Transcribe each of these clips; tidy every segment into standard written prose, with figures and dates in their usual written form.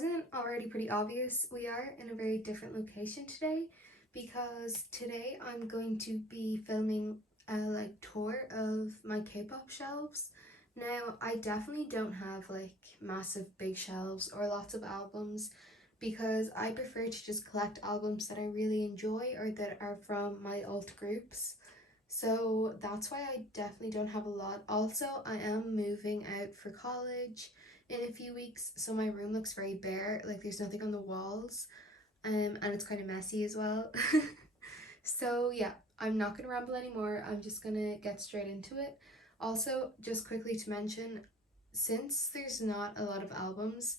wasn't already pretty obvious, we are in a very different location today because today I'm going to be filming a tour of my K-pop shelves. Now, I definitely don't have massive big shelves or lots of albums because I prefer to just collect albums that I really enjoy or that are from my alt groups. So that's why I definitely don't have a lot. Also, I am moving out for college in a few weeks, so my room looks very bare, like there's nothing on the walls, and it's kind of messy as well. So yeah, I'm not gonna ramble anymore. I'm just gonna get straight into it. Also, just quickly to mention, since there's not a lot of albums,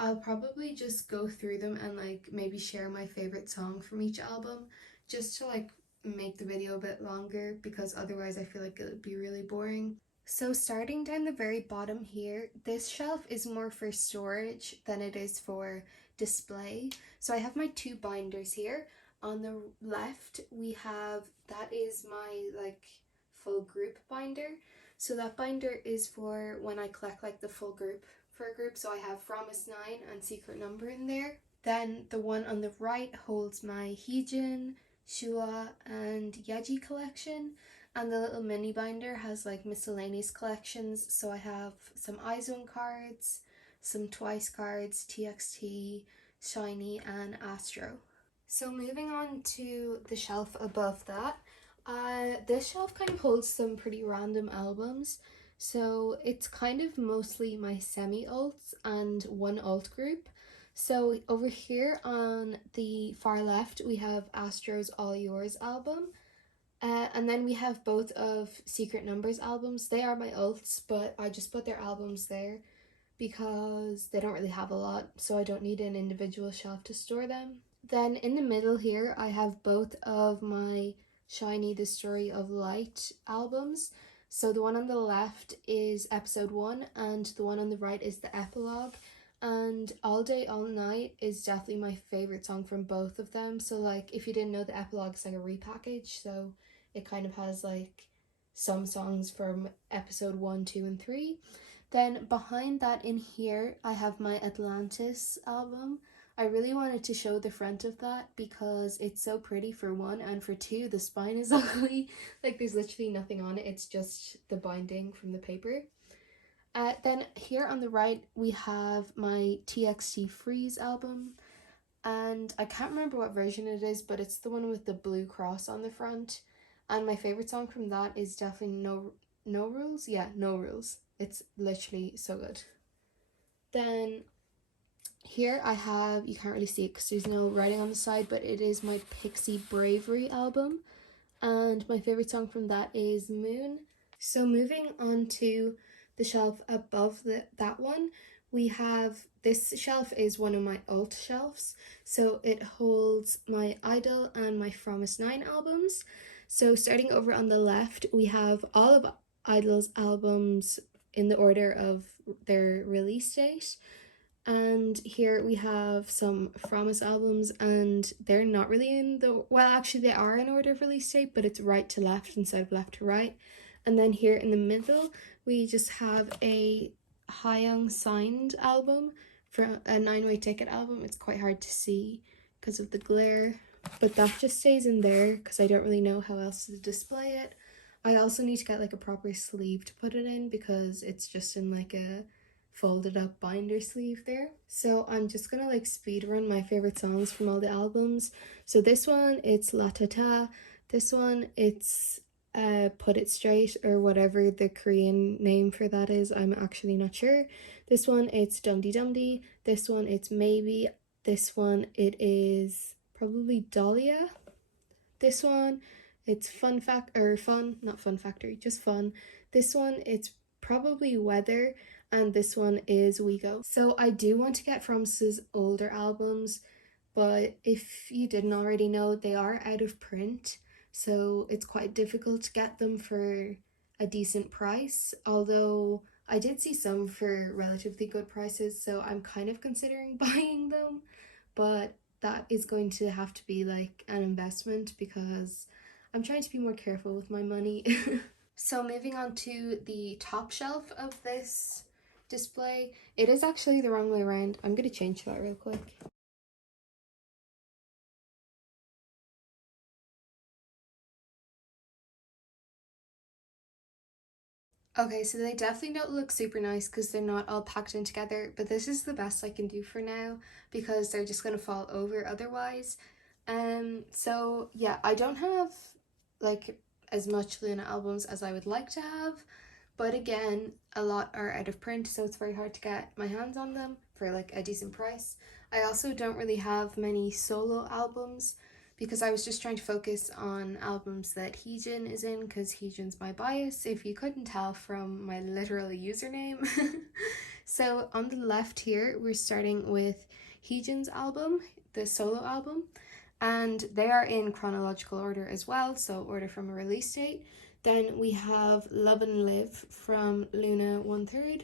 I'll probably just go through them and maybe share my favorite song from each album just to make the video a bit longer, because otherwise I feel like it would be really boring. So starting down the very bottom here, this shelf is more for storage than it is for display. So I have my two binders here. On the left we have, that is my full group binder. So that binder is for when I collect the full group for a group. So I have 𝐷𝐷𝐻𝐿 and Secret Number in there. Then the one on the right holds my 𝐤𝐭𝐚𝐲, 𝐿 and 𝐤𝐿 collection. And the little mini binder has miscellaneous collections. So I have some 𝐈𝐴 cards, some TWICE cards, TXT, SHINee and Astro. So moving on to the shelf above that, this shelf kind of holds some pretty random albums. So it's kind of mostly my semi-alts and one alt group. So over here on the far left we have Astro's All Yours album. And then we have both of Secret Number's albums. They are my alts, but I just put their albums there because they don't really have a lot, so I don't need an individual shelf to store them. Then in the middle here, I have both of my SHINee The Story of Light albums. So the one on the left is episode 1, and the one on the right is the epilogue. And All Day All Night is definitely my favorite song from both of them. So if you didn't know, the epilogue is a repackage, so it kind of has some songs from episode 1, 2 and 3. Then behind that in here I have my Atlantis album. I really wanted to show the front of that because it's so pretty, for one, and for two, the spine is ugly. There's literally nothing on it, it's just the binding from the paper. Then here on the right we have my TXT Freeze album, and I can't remember what version it is, but it's the one with the blue cross on the front. And my favorite song from that is definitely No Rules. Yeah, No Rules. It's literally so good. Then here I have, you can't really see it because there's no writing on the side, but it is my Pixie Bravery album. And my favorite song from that is Moon. So moving on to the shelf above that one, we have, this shelf is one of my alt shelves. So it holds my Idol and my Fromis_9 albums. So starting over on the left, we have all of Idol's albums in the order of their release date. And here we have some Fromis albums, and they're not really in the, well actually they are in order of release date, but it's right to left instead of left to right. And then here in the middle, we just have a 𝐤𝐭𝐜 signed album, for a 9-way ticket album. It's quite hard to see because of the glare, but that just stays in there because I don't really know how else to display it. I also need to get a proper sleeve to put it in because it's just in a folded up binder sleeve there. So I'm just gonna speed run my favorite songs from all the albums. So this one, it's La Ta Ta. This one, it's Put It Straight, or whatever the Korean name for that is, I'm actually not sure. This one, it's Dumdy Dumdy. This one, it's Maybe. This one, it is probably Dahlia. This one, it's Fun, not Fun Factory, just Fun. This one, it's probably Weather, and this one is We Go. So I do want to get Fromis's older albums, but if you didn't already know, they are out of print, so it's quite difficult to get them for a decent price, although I did see some for relatively good prices, so I'm kind of considering buying them, but that is going to have to be an investment because I'm trying to be more careful with my money. So moving on to the top shelf of this display. It is actually the wrong way around. I'm gonna change that real quick. Okay, so they definitely don't look super nice because they're not all packed in together, but this is the best I can do for now because they're just gonna fall over otherwise. So yeah, I don't have like as much Loona albums as I would like to have, but again, a lot are out of print, so it's very hard to get my hands on them for like a decent price. I also don't really have many solo albums because I was just trying to focus on albums that 𝐤𝐿 is in because 𝐤𝐿's my bias, if you couldn't tell from my literal username. So on the left here, we're starting with 𝐤𝐿's album, the solo album, and they are in chronological order as well, so order from a release date. Then we have Love and Live from Loona 1/3,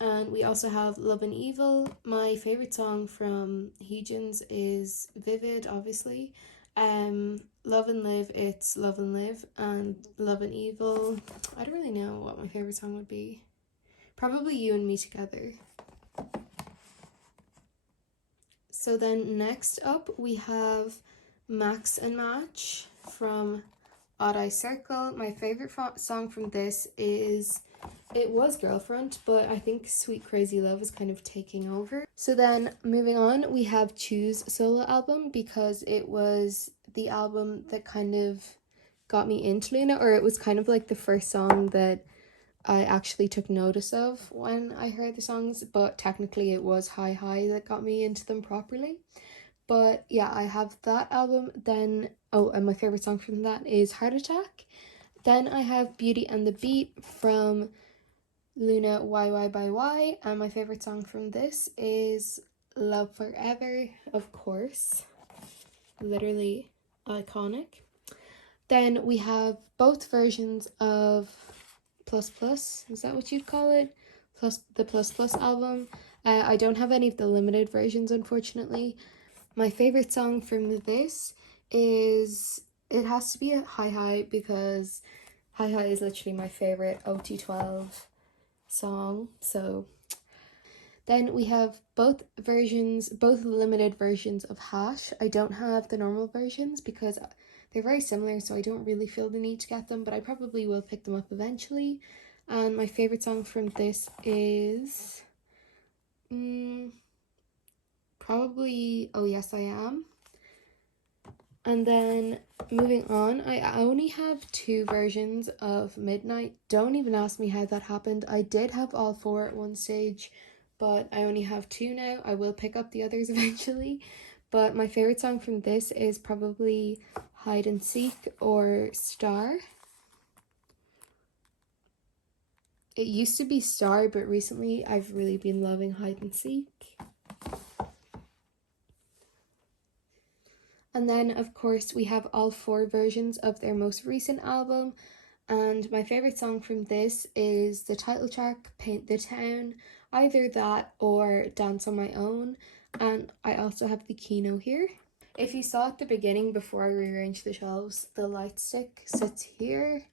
and we also have Love and Evil. My favorite song from 𝐤𝐿's is Vivid, obviously. Love and Live, it's Love and Live, and Love and Evil, I don't really know what my favorite song would be. Probably You and Me Together. So then next up we have Max and Match from 𝐷𝐼CIRCLE. My favorite song from this is, it was Girlfriend, but I think Sweet Crazy Love is kind of taking over. So then moving on, we have 𝐬𝐿's solo album because it was the album that kind of got me into Loona, or it was kind of like the first song that I actually took notice of when I heard the songs, but technically it was 𝐼𝐼𝐼 that got me into them properly. But yeah, I have that album. Then, oh, and my favorite song from that is Heart Attack. Then I have Beauty and the Beat from Loona 𝐻𝐻 by 𝐻, and my favorite song from this is Love Forever, of course. Literally iconic. Then we have both versions of Plus Plus, is that what you'd call it? The Plus Plus album. I don't have any of the limited versions, unfortunately. My favorite song from this is, it has to be a 𝐼𝐼 because 𝐼𝐼 is literally my favorite OT12 song. So then we have both limited versions of Hash. I don't have the normal versions because they're very similar, so I don't really feel the need to get them, but I probably will pick them up eventually. And my favorite song from this is probably Oh Yes I Am. And then moving on, I only have 2 versions of Midnight. Don't even ask me how that happened. I did have all 4 at one stage, but I only have 2 now. I will pick up the others eventually. But my favorite song from this is probably Hide and Seek or Star. It used to be Star, but recently I've really been loving Hide and Seek. And then, of course, we have all 4 versions of their most recent album. And my favourite song from this is the title track, Paint the Town. Either that or Dance on My Own. And I also have the Kino here. If you saw at the beginning before I rearranged the shelves, the light stick sits here.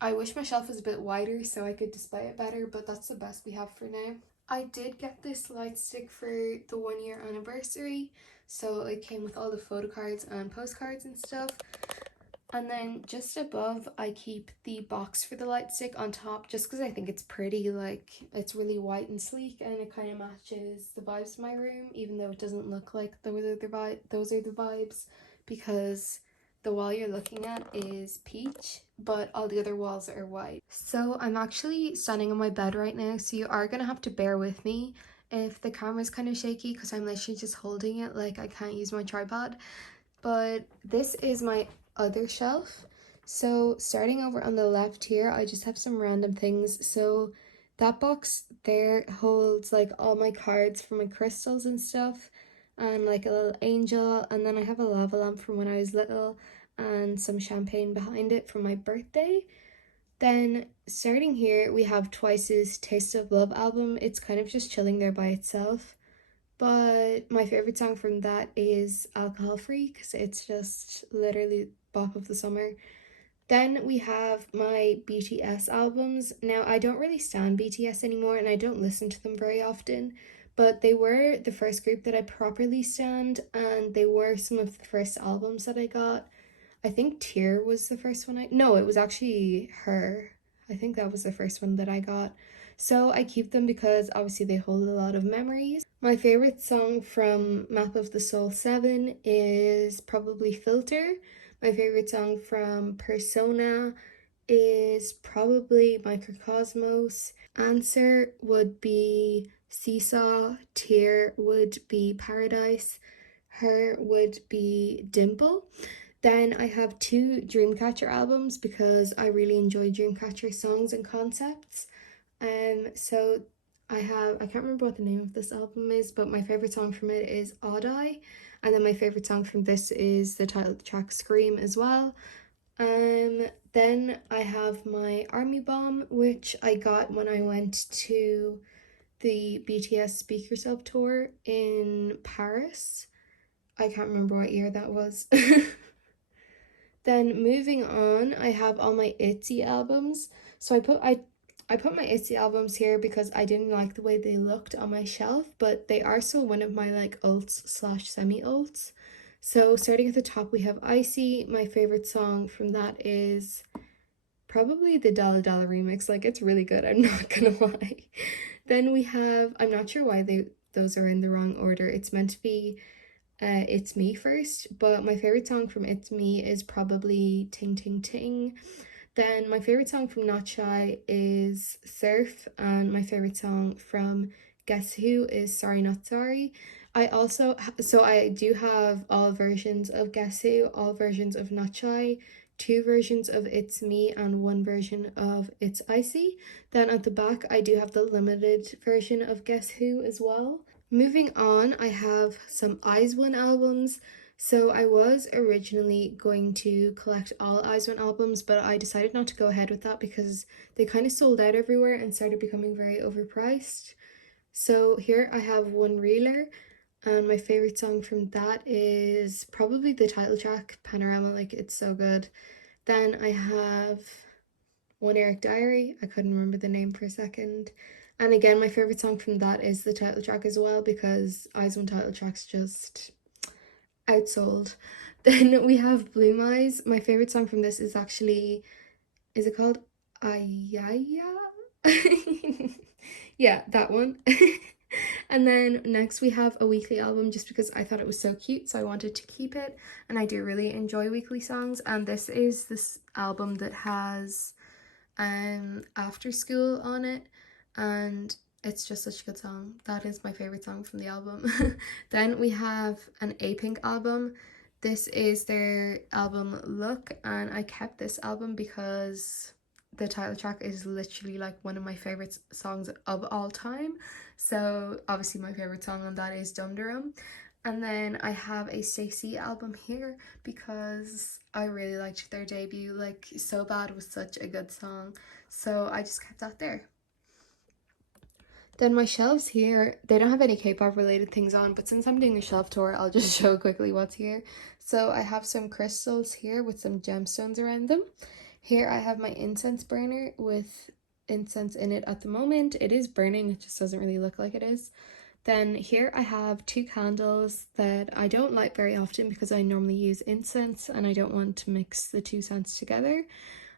I wish my shelf was a bit wider so I could display it better, but that's the best we have for now. I did get this light stick for the 1-year anniversary, so it came with all the photo cards and postcards and stuff. And then just above, I keep the box for the light stick on top just because I think it's pretty. Like, it's really white and sleek and it kind of matches the vibes of my room, even though it doesn't look like those are the vibes, because the wall you're looking at is peach, but all the other walls are white. So I'm actually standing on my bed right now, so you are gonna have to bear with me if the camera's kind of shaky because I'm literally just holding it, like I can't use my tripod. But this is my other shelf. So starting over on the left here, I just have some random things. So that box there holds like all my cards for my crystals and stuff, and like a little angel, and then I have a lava lamp from when I was little and some champagne behind it from my birthday. Then starting here, we have Twice's Taste of Love album. It's kind of just chilling there by itself. But my favorite song from that is Alcohol Free because it's just literally bop of the summer. Then we have my BTS albums. Now, I don't really stan BTS anymore and I don't listen to them very often, but they were the first group that I properly stand, and they were some of the first albums that I got. I think Tear was the first one No, it was actually Her. I think that was the first one that I got. So I keep them because obviously they hold a lot of memories. My favorite song from Map of the Soul 7 is probably Filter. My favorite song from Persona is probably 𝐤𝐭𝐬. Answer would be Seesaw. Tear would be Paradise. Her would be Dimple. Then I have two Dreamcatcher albums because I really enjoy Dreamcatcher songs and concepts. So I can't remember what the name of this album is, but my favorite song from it is 𝐸𝐸, and then my favorite song from this is the title track Scream as well. Then I have my Army Bomb, which I got when I went to the BTS Speak Yourself tour in Paris. I can't remember what year that was. Then moving on, I have all my 𝐤𝐤𝐤 albums. So I put my 𝐤𝐤𝐤 albums here because I didn't like the way they looked on my shelf, but they are still one of my like alts slash semi-alts. So starting at the top, we have Icy. My favorite song from that is probably the Dollar Dollar remix. Like, it's really good, I'm not gonna lie. Then we have, I'm not sure why those are in the wrong order. It's meant to be It's Me first, but my favorite song from It's Me is probably Ting Ting Ting. Then my favorite song from Not Shy is Surf, and my favorite song from Guess Who is Sorry Not Sorry. I do have all versions of Guess Who, all versions of Not Shy, two versions of It's Me, and one version of It's Icy. Then at the back I do have the limited version of Guess Who as well. Moving on, I have some 𝐤𝐤𝐤 albums. So I was originally going to collect all 𝐤𝐤𝐤 albums, but I decided not to go ahead with that because they kind of sold out everywhere and started becoming very overpriced. So here I have One Reeler, and my favorite song from that is probably the title track, Panorama. Like, it's so good. Then I have One Eric Diary. I couldn't remember the name for a second. And again, my favorite song from that is the title track as well, because 𝐤𝐤𝐤 title tracks just outsold. Then we have Bloom Eyes. My favorite song from this is actually, is it called 𝐼𝐼𝐼𝐼? Yeah, that one. And then next we have a weekly album, just because I thought it was so cute, so I wanted to keep it, and I do really enjoy weekly songs. And this is this album that has After School on it, and it's just such a good song. That is my favorite song from the album. Then we have an 𝐴𝐵𝐿 album. This is their album Look, and I kept this album because the title track is literally like one of my favorite songs of all time. So obviously my favorite song on that is Dum Dum. And then I have a �STAYC album here because I really liked their debut. Like, So Bad was such a good song, so I just kept that there. Then my shelves here, they don't have any K-pop related things on, but since I'm doing a shelf tour, I'll just show quickly what's here. So I have some crystals here with some gemstones around them. Here I have my incense burner with incense in it at the moment. It is burning, it just doesn't really look like it is. Then here I have two candles that I don't light very often because I normally use incense and I don't want to mix the two scents together.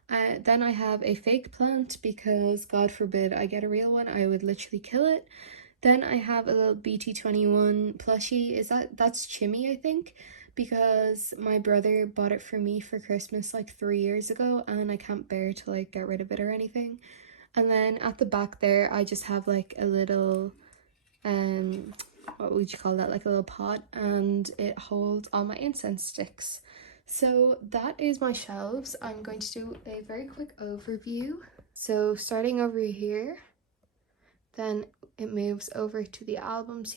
Then I have a fake plant because God forbid I get a real one, I would literally kill it. Then I have a little BT21 plushie. That's Chimmy, I think, because my brother bought it for me for Christmas like 3 years ago and I can't bear to like get rid of it or anything. And then at the back there I just have like a little what would you call that, like a little pot, and it holds all my incense sticks. So that is my shelves. I'm going to do a very quick overview. So starting over here, then it moves over to the albums,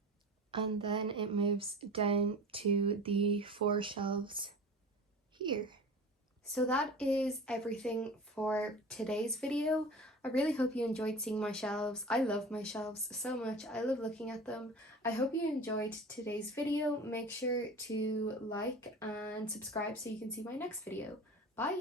and then it moves down to the 4 shelves here. So that is everything for today's video. I really hope you enjoyed seeing my shelves. I love my shelves so much. I love looking at them. I hope you enjoyed today's video. Make sure to like and subscribe so you can see my next video. Bye!